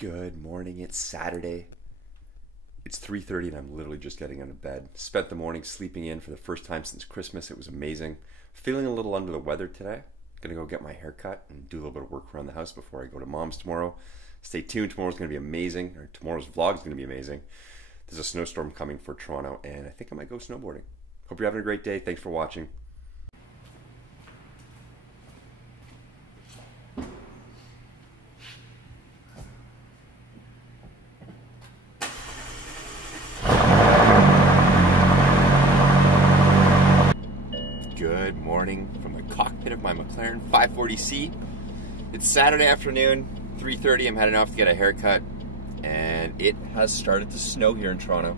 Good morning, it's Saturday. It's 3:30 and I'm literally just getting out of bed. Spent the morning sleeping in for the first time since Christmas. It was amazing. Feeling a little under the weather today. Gonna go get my hair cut and do a little bit of work around the house before I go to Mom's tomorrow. Stay tuned, tomorrow's gonna be amazing, or tomorrow's vlog is gonna be amazing. There's a snowstorm coming for Toronto and I think I might go snowboarding. Hope you're having a great day. Thanks for watching. Good morning from the cockpit of my McLaren 540C. It's Saturday afternoon, 3:30. I'm heading off to get a haircut, and it has started to snow here in Toronto.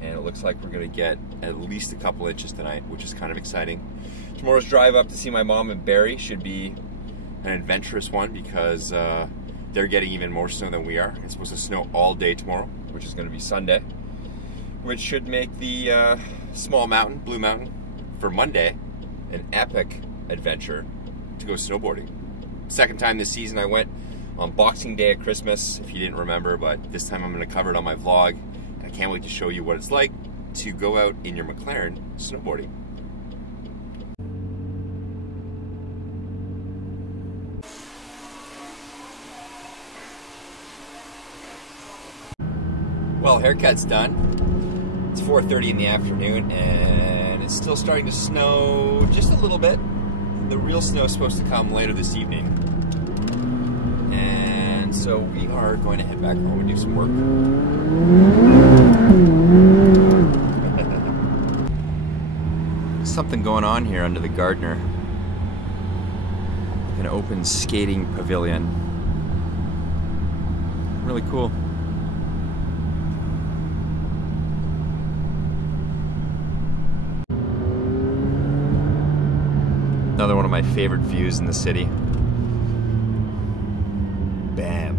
And it looks like we're gonna get at least a couple inches tonight, which is kind of exciting. Tomorrow's drive up to see my mom and Barry should be an adventurous one because they're getting even more snow than we are. It's supposed to snow all day tomorrow, which is gonna be Sunday, which should make the small mountain, Blue Mountain, for Monday, an epic adventure to go snowboarding. Second time this season. I went on Boxing Day at Christmas, if you didn't remember, but this time I'm going to cover it on my vlog. I can't wait to show you what it's like to go out in your McLaren snowboarding. Well, haircut's done. It's 4:30 in the afternoon and it's still starting to snow just a little bit. The real snow is supposed to come later this evening. And so we are going to head back home and do some work. Something going on here under the Gardner. An open skating pavilion. Really cool. Another one of my favorite views in the city. Bam.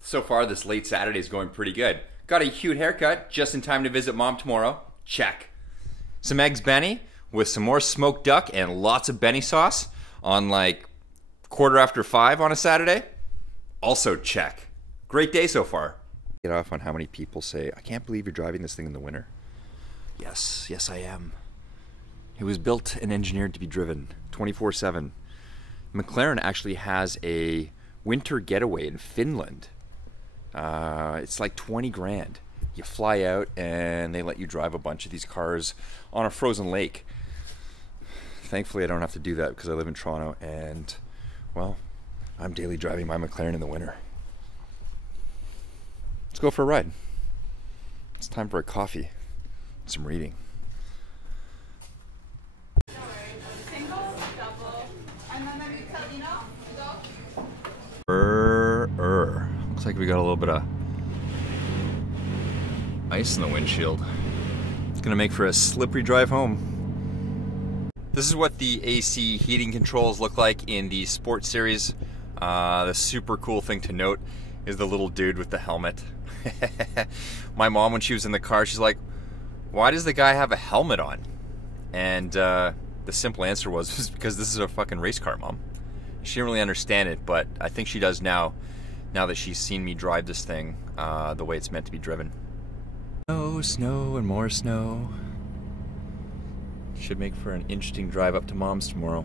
So far this late Saturday is going pretty good. Got a cute haircut just in time to visit Mom tomorrow. Check. Some eggs Benny with some more smoked duck and lots of Benny sauce on like 5:15 on a Saturday. Also check. Great day so far. Get off on how many people say, I can't believe you're driving this thing in the winter. Yes, yes I am. It was built and engineered to be driven 24/7. McLaren actually has a winter getaway in Finland. It's like 20 grand. You fly out and they let you drive a bunch of these cars on a frozen lake. Thankfully I don't have to do that because I live in Toronto and, well, I'm daily driving my McLaren in the winter. Let's go for a ride. It's time for a coffee and some reading. Looks like we got a little bit of ice in the windshield. It's gonna make for a slippery drive home. This is what the AC heating controls look like in the Sport Series. The super cool thing to note is the little dude with the helmet. My mom, when she was in the car, she's like, why does the guy have a helmet on? And the simple answer was because this is a fucking race car, Mom. She didn't really understand it, but I think she does now that she's seen me drive this thing the way it's meant to be driven. Snow, snow, and more snow. Should make for an interesting drive up to Mom's tomorrow.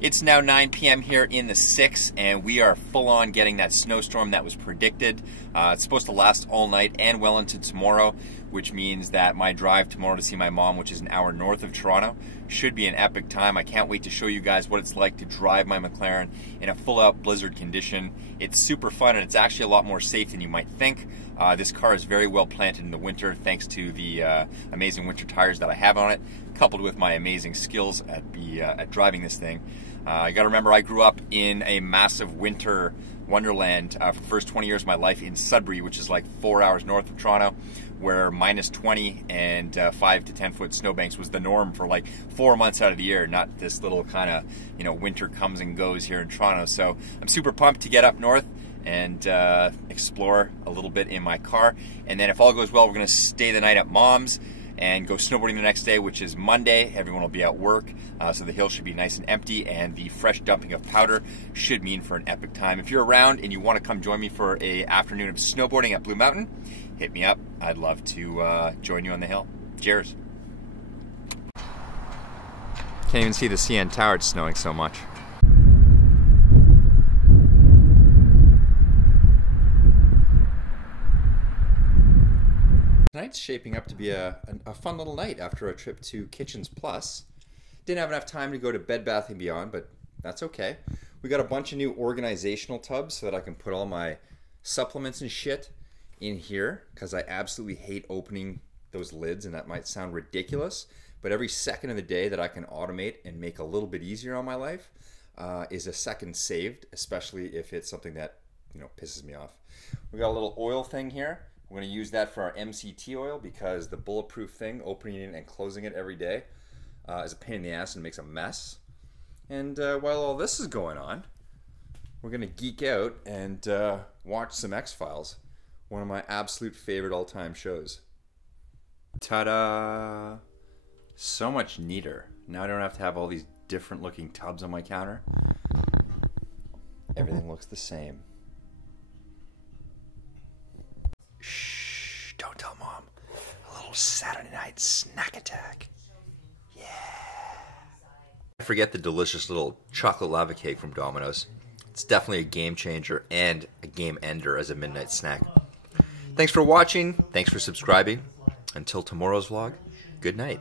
It's now 9 p.m. here in the 6, and we are full on getting that snowstorm that was predicted. It's supposed to last all night and well into tomorrow, which means that my drive tomorrow to see my mom, which is an hour north of Toronto, should be an epic time. I can't wait to show you guys what it's like to drive my McLaren in a full-out blizzard condition. It's super fun, and it's actually a lot more safe than you might think. This car is very well planted in the winter thanks to the amazing winter tires that I have on it, coupled with my amazing skills at driving this thing. You got to remember, I grew up in a massive winter wonderland for the first 20 years of my life in Sudbury, which is like 4 hours north of Toronto, where minus 20 and 5 to 10 foot snowbanks was the norm for like 4 months out of the year, not this little kind of, you know, winter comes and goes here in Toronto. So I'm super pumped to get up north and explore a little bit in my car. And then if all goes well, we're going to stay the night at Mom's and go snowboarding the next day, which is Monday. Everyone will be at work, so the hill should be nice and empty, and the fresh dumping of powder should mean for an epic time. If you're around and you want to come join me for an afternoon of snowboarding at Blue Mountain, hit me up. I'd love to join you on the hill. Cheers. Can't even see the CN Tower, it's snowing so much. Tonight's shaping up to be a fun little night after a trip to Kitchens Plus. Didn't have enough time to go to Bed Bath & Beyond, but that's okay. We got a bunch of new organizational tubs so that I can put all my supplements and shit in here, because I absolutely hate opening those lids, and that might sound ridiculous, but every second of the day that I can automate and make a little bit easier on my life is a second saved, especially if it's something that, you know, pisses me off. We got a little oil thing here. We're going to use that for our MCT oil because the bulletproof thing, opening it and closing it every day, is a pain in the ass and makes a mess. And while all this is going on, we're going to geek out and watch some X-Files, one of my absolute favorite all-time shows. Ta-da! So much neater. Now I don't have to have all these different looking tubs on my counter. Everything looks the same. Shh, don't tell Mom. A little Saturday night snack attack. Yeah. I forget the delicious little chocolate lava cake from Domino's. It's definitely a game changer and a game ender as a midnight snack. Thanks for watching. Thanks for subscribing. Until tomorrow's vlog, good night.